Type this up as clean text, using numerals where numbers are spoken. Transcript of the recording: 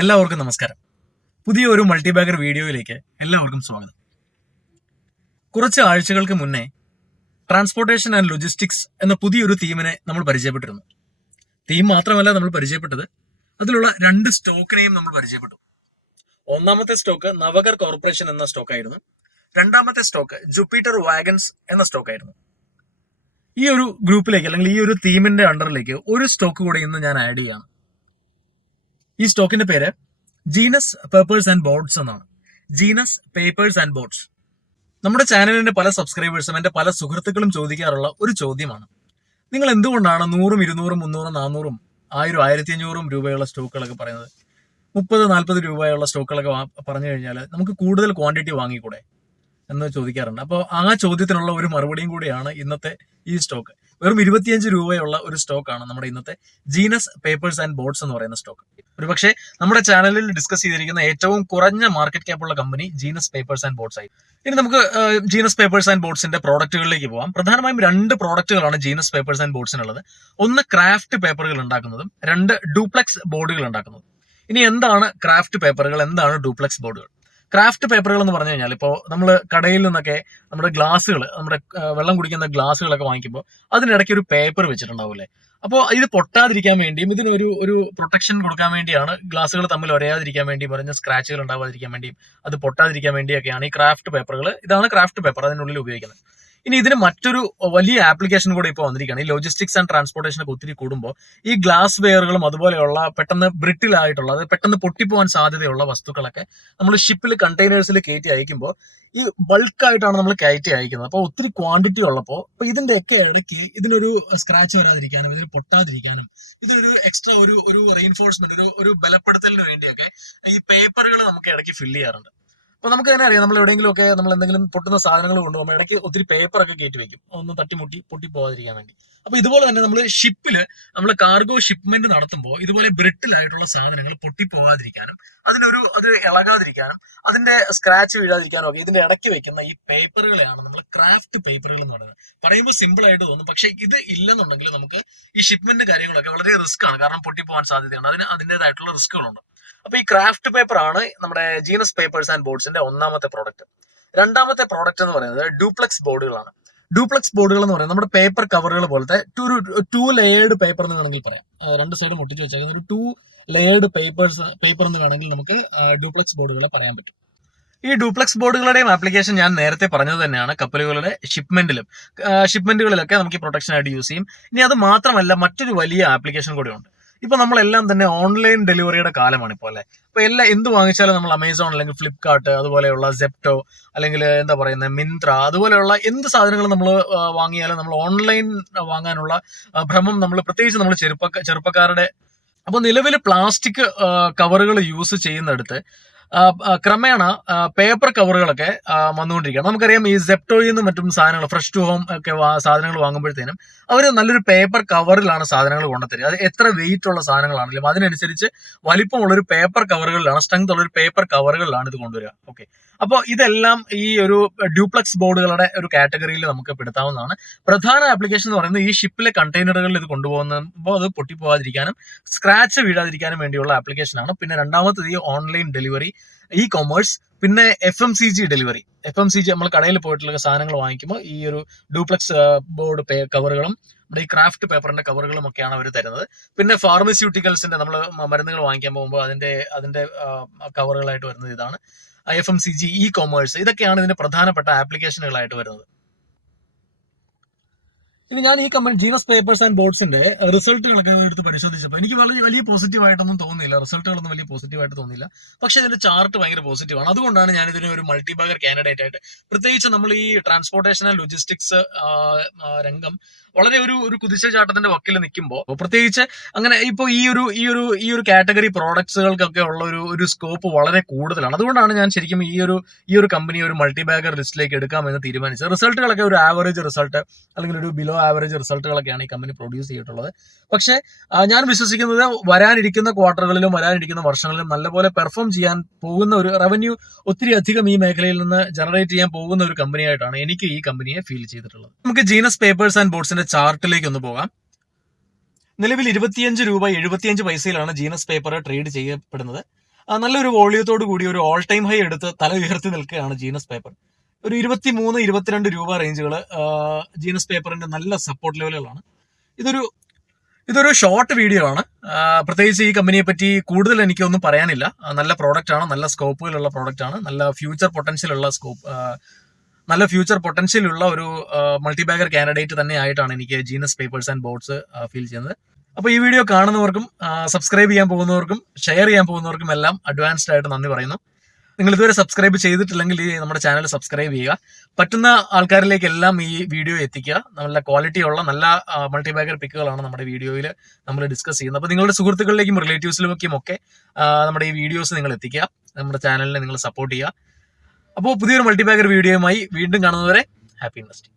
എല്ലാവർക്കും നമസ്കാരം. പുതിയൊരു മൾട്ടിബാഗർ വീഡിയോയിലേക്ക് എല്ലാവർക്കും സ്വാഗതം. കുറച്ച് ആഴ്ചകൾക്ക് മുന്നേ ട്രാൻസ്പോർട്ടേഷൻ ആൻഡ് ലോജിസ്റ്റിക്സ് എന്ന പുതിയൊരു തീമിനെ നമ്മൾ പരിചയപ്പെട്ടിരുന്നു. തീം മാത്രമല്ല നമ്മൾ പരിചയപ്പെട്ടത്, അതിലുള്ള രണ്ട് സ്റ്റോക്കിനെയും നമ്മൾ പരിചയപ്പെട്ടു. ഒന്നാമത്തെ സ്റ്റോക്ക് നവകർ കോർപ്പറേഷൻ എന്ന സ്റ്റോക്കായിരുന്നു. രണ്ടാമത്തെ സ്റ്റോക്ക് ജുപ്പിറ്റർ വാഗൺസ് എന്ന സ്റ്റോക്കായിരുന്നു. ഈ ഒരു ഗ്രൂപ്പിലേക്ക് അല്ലെങ്കിൽ ഈ ഒരു തീമിന്റെ അണ്ടറിലേക്ക് ഒരു സ്റ്റോക്ക് കൂടെ ഇന്ന് ഞാൻ ആഡ് ചെയ്യുകയാണ്. ഈ സ്റ്റോക്കിന്റെ പേര് ജീനസ് പേപ്പേഴ്സ് ആൻഡ് ബോർഡ്സ് എന്നാണ്. Genus Papers and boards. നമ്മുടെ ചാനലിന്റെ പല സബ്സ്ക്രൈബേഴ്സും എന്റെ പല സുഹൃത്തുക്കളും ചോദിക്കാറുള്ള ഒരു ചോദ്യമാണ്: നിങ്ങൾ എന്തുകൊണ്ടാണ് 100, 200, 300, 400, 1000, 1500 രൂപയുള്ള സ്റ്റോക്കുകളൊക്കെ പറയുന്നത്? 30, 40 രൂപയുള്ള സ്റ്റോക്കുകളൊക്കെ പറഞ്ഞു കഴിഞ്ഞാൽ നമുക്ക് കൂടുതൽ ക്വാണ്ടിറ്റി വാങ്ങിക്കൂടെ എന്ന് ചോദിക്കാറുണ്ട്. അപ്പോൾ ആ ചോദ്യത്തിനുള്ള ഒരു മറുപടിയും കൂടിയാണ് ഇന്നത്തെ ഈ സ്റ്റോക്ക്. വെറും 25 രൂപയുള്ള ഒരു സ്റ്റോക്കാണ് നമ്മുടെ ഇന്നത്തെ ജീനസ് പേപ്പേഴ്സ് ആൻഡ് ബോർഡ്സ് എന്ന് പറയുന്ന സ്റ്റോക്ക്. ഒരുപക്ഷെ നമ്മുടെ ചാനലിൽ ഡിസ്കസ് ചെയ്തിരിക്കുന്ന ഏറ്റവും കുറഞ്ഞ മാർക്കറ്റ് ക്യാപ്പുള്ള company Genus Papers and Boards ആയി. ഇനി നമുക്ക് ജീനസ് പേപ്പേഴ്സ് ആൻഡ് ബോർഡ്സിന്റെ പ്രോഡക്റ്റുകളിലേക്ക് പോകാം. പ്രധാനമായും രണ്ട് പ്രോഡക്റ്റുകളാണ് ജീനസ് പേപ്പേഴ്സ് ആൻഡ് ബോർഡ്സിനുള്ളത്. ഒന്ന് ക്രാഫ്റ്റ് പേപ്പറുകൾ ഉണ്ടാക്കുന്നതും രണ്ട് ഡ്യൂപ്ലെക്സ് ബോർഡുകൾ ഉണ്ടാക്കുന്നതും. ഇനി എന്താണ് ക്രാഫ്റ്റ് പേപ്പറുകൾ, എന്താണ് ഡ്യൂപ്ലെക്സ് ബോർഡുകൾ? ക്രാഫ്റ്റ് പേപ്പറുകൾ എന്ന് പറഞ്ഞു കഴിഞ്ഞാൽ ഇപ്പോൾ നമ്മൾ കടയിൽ നിന്നൊക്കെ നമ്മുടെ ഗ്ലാസ്സുകൾ, നമ്മുടെ വെള്ളം കുടിക്കുന്ന ഗ്ലാസ്സുകളൊക്കെ വാങ്ങിക്കുമ്പോൾ അതിനിടയ്ക്ക് ഒരു പേപ്പർ വെച്ചിട്ടുണ്ടാവില്ലേ? അപ്പോൾ ഇത് പൊട്ടാതിരിക്കാൻ വേണ്ടിയും ഇതിനൊരു ഒരു പ്രൊട്ടക്ഷൻ കൊടുക്കാൻ വേണ്ടിയാണ്, ഗ്ലാസ്സുകൾ തമ്മിൽ ഒരയാതിരിക്കാൻ വേണ്ടി, പറഞ്ഞ സ്ക്രാച്ചുകൾ ഉണ്ടാവാതിരിക്കാൻ വേണ്ടിയും അത് പൊട്ടാതിരിക്കാൻ വേണ്ടിയൊക്കെയാണ് ഈ ക്രാഫ്റ്റ് പേപ്പറുകൾ. ഇതാണ് ക്രാഫ്റ്റ് പേപ്പർ അതിനുള്ളിൽ ഉപയോഗിക്കുന്നത്. ഇനി ഇതിന് മറ്റൊരു വലിയ ആപ്ലിക്കേഷൻ കൂടെ ഇപ്പോൾ വന്നിരിക്കുകയാണ്. ഈ ലോജിസ്റ്റിക്സ് ആൻഡ് ട്രാൻസ്പോർട്ടേഷനൊക്കെ ഒത്തിരി കൂടുമ്പോൾ ഈ ഗ്ലാസ് വെയറുകളും അതുപോലെയുള്ള പെട്ടെന്ന് ബ്രിട്ടിൽ ആയിട്ടുള്ള, അത് പെട്ടെന്ന് പൊട്ടിപ്പോകാൻ സാധ്യതയുള്ള വസ്തുക്കളൊക്കെ നമ്മൾ ഷിപ്പിൽ കണ്ടെയ്നേഴ്സിൽ കയറ്റി അയക്കുമ്പോൾ ഈ ബൾക്കായിട്ടാണ് നമ്മൾ കയറ്റി അയക്കുന്നത്. അപ്പോൾ ഒത്തിരി ക്വാണ്ടിറ്റി ഉള്ളപ്പോൾ അപ്പോൾ ഇതിന്റെയൊക്കെ ഇടയ്ക്ക് ഇതിനൊരു സ്ക്രാച്ച് വരാതിരിക്കാനും ഇതിന് പൊട്ടാതിരിക്കാനും ഇതിനൊരു എക്സ്ട്രാ ഒരു റീഇൻഫോഴ്സ്മെന്റ്, ഒരു ബലപ്പെടുത്തലിന് വേണ്ടിയൊക്കെ ഈ പേപ്പറുകൾ നമുക്ക് ഇടയ്ക്ക് ഫില്ല് ചെയ്യാറുണ്ട്. അപ്പൊ നമുക്ക് തന്നെ അറിയാം, നമ്മൾ എവിടെയെങ്കിലും ഒക്കെ നമ്മൾ എന്തെങ്കിലും പൊട്ടുന്ന സാധനങ്ങൾ കൊണ്ടുപോകുമ്പോൾ ഇടയ്ക്ക് ഒത്തിരി പേപ്പറൊക്കെ കയറ്റി വെക്കും, ഒന്ന് തട്ടിമുട്ടി പൊട്ടിപ്പോകാതിരിക്കാൻ വേണ്ടി. അപ്പൊ ഇതുപോലെ തന്നെ നമ്മൾ ഷിപ്പില് നമ്മൾ കാർഗോ ഷിപ്മെന്റ് നടത്തുമ്പോൾ ഇതുപോലെ ബ്രിട്ടിൽ ആയിട്ടുള്ള സാധനങ്ങൾ പൊട്ടിപ്പോകാതിരിക്കാനും അത് ഇളകാതിരിക്കാനും അതിന്റെ സ്ക്രാച്ച് വീഴാതിരിക്കാനും ഒക്കെ ഇതിന്റെ ഇടയ്ക്ക് വെക്കുന്ന ഈ പേപ്പറുകളെയാണ് നമ്മൾ ക്രാഫ്റ്റ് പേപ്പറുകൾ എന്ന് പറയുന്നത്. പറയുമ്പോൾ സിമ്പിൾ ആയിട്ട് തോന്നും, പക്ഷെ ഇത് ഇല്ലെന്നുണ്ടെങ്കിൽ നമുക്ക് ഈ ഷിപ്മെന്റ് കാര്യങ്ങളൊക്കെ വളരെ റിസ്ക് ആണ്. കാരണം പൊട്ടിപ്പോകാൻ സാധ്യതയാണ്, അതിൻ്റെതായിട്ടുള്ള റിസ്കുകളുണ്ട്. അപ്പൊ ഈ ക്രാഫ്റ്റ് പേപ്പർ ആണ് നമ്മുടെ ജീനസ് പേപ്പേഴ്സ് ആൻഡ് ബോർഡ്സിന്റെ ഒന്നാമത്തെ പ്രോഡക്റ്റ്. രണ്ടാമത്തെ പ്രോഡക്റ്റ് എന്ന് പറയുന്നത് ഡ്യൂപ്ലെക്സ് ബോർഡുകളാണ്. ഡ്യൂപ്ലെക്സ് ബോർഡുകൾ എന്ന് പറയുന്നത് നമ്മുടെ പേപ്പർ കവറുകൾ പോലത്തെ ടു ലെയേർഡ് പേപ്പർ എന്ന് വേണമെങ്കിൽ പറയാം. രണ്ട് സൈഡും ഒട്ടിച്ച് വെച്ചേക്കുന്ന ഒരു 2 ലെയേർഡ് പേപ്പർ എന്ന് വേണമെങ്കിൽ നമുക്ക് ഡ്യൂപ്ലെക്സ് ബോർഡുകളെ പറയാൻ പറ്റും. ഈ ഡ്യൂപ്ലെക്സ് ബോർഡുകളുടെയും ആപ്ലിക്കേഷൻ ഞാൻ നേരത്തെ പറഞ്ഞത് തന്നെയാണ്. കപ്പലുകളുടെ ഷിപ്മെന്റുകളിലൊക്കെ നമുക്ക് ഈ പ്രൊട്ടക്ഷൻ ആയിട്ട് യൂസ് ചെയ്യും. ഇനി അത് മാത്രമല്ല, മറ്റൊരു വലിയ ആപ്ലിക്കേഷൻ കൂടെ ഉണ്ട്. ഇപ്പൊ നമ്മളെല്ലാം തന്നെ ഓൺലൈൻ ഡെലിവറിയുടെ കാലമാണ് ഇപ്പോൾ അല്ലെ. ഇപ്പൊ എന്ത് വാങ്ങിച്ചാലും നമ്മൾ അമേസോൺ അല്ലെങ്കിൽ ഫ്ലിപ്കാർട്ട് അതുപോലെയുള്ള സെപ്റ്റോ അല്ലെങ്കിൽ എന്താ പറയുന്നത് മിന്ത്ര അതുപോലെയുള്ള എന്ത് സാധനങ്ങളും നമ്മൾ വാങ്ങിയാലും നമ്മൾ ഓൺലൈൻ വാങ്ങാനുള്ള ഭ്രമം പ്രത്യേകിച്ച് നമ്മൾ ചെറുപ്പക്കാരുടെ. അപ്പൊ നിലവിൽ പ്ലാസ്റ്റിക് കവറുകൾ യൂസ് ചെയ്യുന്നിടത്ത് ക്രമേണ പേപ്പർ കവറുകളൊക്കെ വന്നുകൊണ്ടിരിക്കുകയാണ്. നമുക്കറിയാം, ഈ സെപ്റ്റോയിൽ നിന്നും മറ്റും സാധനങ്ങൾ, ഫ്രഷ് ടു ഹോം ഒക്കെ സാധനങ്ങൾ വാങ്ങുമ്പോഴത്തേനും അവർ നല്ലൊരു പേപ്പർ കവറിലാണ് സാധനങ്ങൾ കൊണ്ടുതരിക. അത് എത്ര വെയിറ്റ് ഉള്ള സാധനങ്ങളാണെങ്കിലും അതിനനുസരിച്ച് വലിപ്പമുള്ളൊരു പേപ്പർ കവറുകളിലാണ്, സ്ട്രെങ്ത് ഉള്ള ഒരു പേപ്പർ കവറുകളിലാണ് ഇത് കൊണ്ടുവരിക. ഓക്കെ, അപ്പോൾ ഇതെല്ലാം ഈ ഒരു ഡ്യൂപ്ലെക്സ് ബോർഡുകളുടെ ഒരു കാറ്റഗറിയിൽ നമുക്ക് പെടുത്താവുന്നതാണ്. പ്രധാന ആപ്ലിക്കേഷൻ എന്ന് പറയുന്നത് ഈ ഷിപ്പിലെ കണ്ടെയ്നറുകളിൽ ഇത് കൊണ്ടുപോകുമ്പോൾ അത് പൊട്ടിപ്പോകാതിരിക്കാനും സ്ക്രാച്ച് വീഴാതിരിക്കാനും വേണ്ടിയുള്ള ആപ്ലിക്കേഷനാണ്. പിന്നെ രണ്ടാമത്തത് ഈ ഓൺലൈൻ ഡെലിവറി, ഇ കൊമേഴ്സ്, പിന്നെ FMCG ഡെലിവറി. FMCG നമ്മൾ കടയിൽ പോയിട്ടുള്ള സാധനങ്ങൾ വാങ്ങിക്കുമ്പോൾ ഈ ഒരു ഡ്യൂപ്ലെക്സ് ബോർഡ് കവറുകളും നമ്മുടെ ഈ ക്രാഫ്റ്റ് പേപ്പറിന്റെ കവറുകളും ഒക്കെയാണ് അവർ തരുന്നത്. പിന്നെ ഫാർമസ്യൂട്ടിക്കൽസിന്റെ നമ്മൾ മരുന്നുകൾ വാങ്ങിക്കാൻ പോകുമ്പോൾ അതിന്റെ കവറുകളായിട്ട് വരുന്നത് ഇതാണ്. FMCG, ഇ കൊമേഴ്സ്, ഇതൊക്കെയാണ് ഇതിന്റെ പ്രധാനപ്പെട്ട ആപ്ലിക്കേഷനുകളായിട്ട് വരുന്നത്. ഇനി ഞാൻ ഈ കമ്പനി ജീനസ് പേപ്പേഴ്സ് ആൻഡ് ബോർഡ്സിന്റെ റിസൾട്ടുകളൊക്കെ എടുത്ത് പരിശോധിച്ചപ്പോൾ എനിക്ക് വലിയ പോസിറ്റീവായിട്ടൊന്നും തോന്നിയില്ല. റിസൾട്ടുകളൊന്നും വലിയ പോസിറ്റീവായിട്ട് തോന്നിയില്ല. പക്ഷെ ഇതിന്റെ ചാർട്ട് ഭയങ്കര പോസിറ്റീവാണ്. അതുകൊണ്ടാണ് ഞാൻ ഇതിന് ഒരു മൾട്ടിബാഗർ കാൻഡിഡേറ്റ് ആയിട്ട്, പ്രത്യേകിച്ച് നമ്മൾ ഈ ട്രാൻസ്പോർട്ടേഷൻ ആൻഡ് ലോജിസ്റ്റിക്സ് രംഗം വളരെ ഒരു കുതിച്ചുചാട്ടത്തിന്റെ വക്കിൽ നിൽക്കുമ്പോൾ, പ്രത്യേകിച്ച് അങ്ങനെ ഇപ്പോൾ ഈ ഒരു കാറ്റഗറി പ്രോഡക്ട്സുകൾക്കൊക്കെ ഉള്ള ഒരു സ്കോപ്പ് വളരെ കൂടുതലാണ്. അതുകൊണ്ടാണ് ഞാൻ ശരിക്കും ഈ ഒരു കമ്പനി ഒരു മൾട്ടിബാഗർ ലിസ്റ്റിലേക്ക് എടുക്കാമെന്ന് തീരുമാനിച്ചത്. റിസൾട്ടുകളൊക്കെ ഒരു ആവറേജ് റിസൾട്ട് അല്ലെങ്കിൽ ഒരു ബിലോ ആവറേജ് റിസൾട്ടുകളൊക്കെയാണ് ഈ കമ്പനി പ്രൊഡ്യൂസ് ചെയ്തിട്ടുള്ളത്. പക്ഷേ ഞാൻ വിശ്വസിക്കുന്നത് വരാനിരിക്കുന്ന ക്വാർട്ടറുകളിലും വരാനിരിക്കുന്ന വർഷങ്ങളിലും നല്ലപോലെ പെർഫോം ചെയ്യാൻ പോകുന്ന ഒരു റവന്യൂ ഒത്തിരി അധികം ഈ മേഖലയിൽ നിന്ന് ജനറേറ്റ് ചെയ്യാൻ പോകുന്ന ഒരു കമ്പനിയായിട്ടാണ് എനിക്ക് ഈ കമ്പനിയെ ഫീൽ ചെയ്തിട്ടുള്ളത്. നമുക്ക് ജീനസ് പേപ്പേഴ്സ് ആൻഡ് ബോർഡ്സിന്റെ ചാർട്ടിലേക്ക് ഒന്ന് പോകാം. നിലവിൽ 25 രൂപ 75 പൈസയിലാണ് ജീനസ് പേപ്പർ ട്രേഡ് ചെയ്യപ്പെടുന്നത്. നല്ലൊരു വോളിയത്തോട് കൂടി ഒരു ഓൾ ടൈം ഹൈ എടുത്ത് തല ഉയർത്തി നിൽക്കുകയാണ് ജീനസ് പേപ്പർ. ഒരു 23-22 രൂപ റേഞ്ചുകൾ ജീനസ് പേപ്പറിന്റെ നല്ല സപ്പോർട്ട് ലെവലുകളാണ്. ഇതൊരു ഷോർട്ട് വീഡിയോ ആണ്. പ്രത്യേകിച്ച് ഈ കമ്പനിയെ പറ്റി കൂടുതൽ എനിക്കൊന്നും പറയാനില്ല. നല്ല പ്രോഡക്റ്റ് ആണ്, നല്ല സ്കോപ്പുകളുള്ള പ്രോഡക്റ്റ് ആണ്, നല്ല ഫ്യൂച്ചർ പൊട്ടൻഷ്യൽ ഉള്ള ഒരു മൾട്ടിബാഗർ കാൻഡിഡേറ്റ് തന്നെ ആയിട്ടാണ് എനിക്ക് genus Papers and boards feel ചെയ്യുന്നത്. അപ്പൊ ഈ വീഡിയോ കാണുന്നവർക്കും സബ്സ്ക്രൈബ് ചെയ്യാൻ പോകുന്നവർക്കും ഷെയർ ചെയ്യാൻ പോകുന്നവർക്കും എല്ലാം അഡ്വാൻസ്ഡ് ആയിട്ട് നന്ദി പറയുന്നു. നിങ്ങൾ ഇതുവരെ സബ്സ്ക്രൈബ് ചെയ്തിട്ടില്ലെങ്കിൽ ഈ നമ്മുടെ ചാനൽ സബ്സ്ക്രൈബ് ചെയ്യുക. പറ്റുന്ന ആൾക്കാരിലേക്ക് എല്ലാം ഈ വീഡിയോ എത്തിക്കുക. നല്ല ക്വാളിറ്റിയുള്ള നല്ല മൾട്ടിബാഗർ പിക്കുകളാണ് നമ്മുടെ വീഡിയോയിൽ നമ്മൾ ഡിസ്കസ് ചെയ്യുന്നത്. അപ്പോൾ നിങ്ങളുടെ സുഹൃത്തുക്കളിലേക്കും റിലേറ്റീവ്സിലേക്കും ഒക്കെ നമ്മുടെ ഈ വീഡിയോസ് നിങ്ങൾ എത്തിക്കുക. നമ്മുടെ ചാനലിനെ നിങ്ങൾ സപ്പോർട്ട് ചെയ്യുക. അപ്പോൾ പുതിയൊരു മൾട്ടിബാഗർ വീഡിയോയുമായി വീണ്ടും കാണുന്നവരെ ഹാപ്പി ഇൻവെസ്റ്റിംഗ്.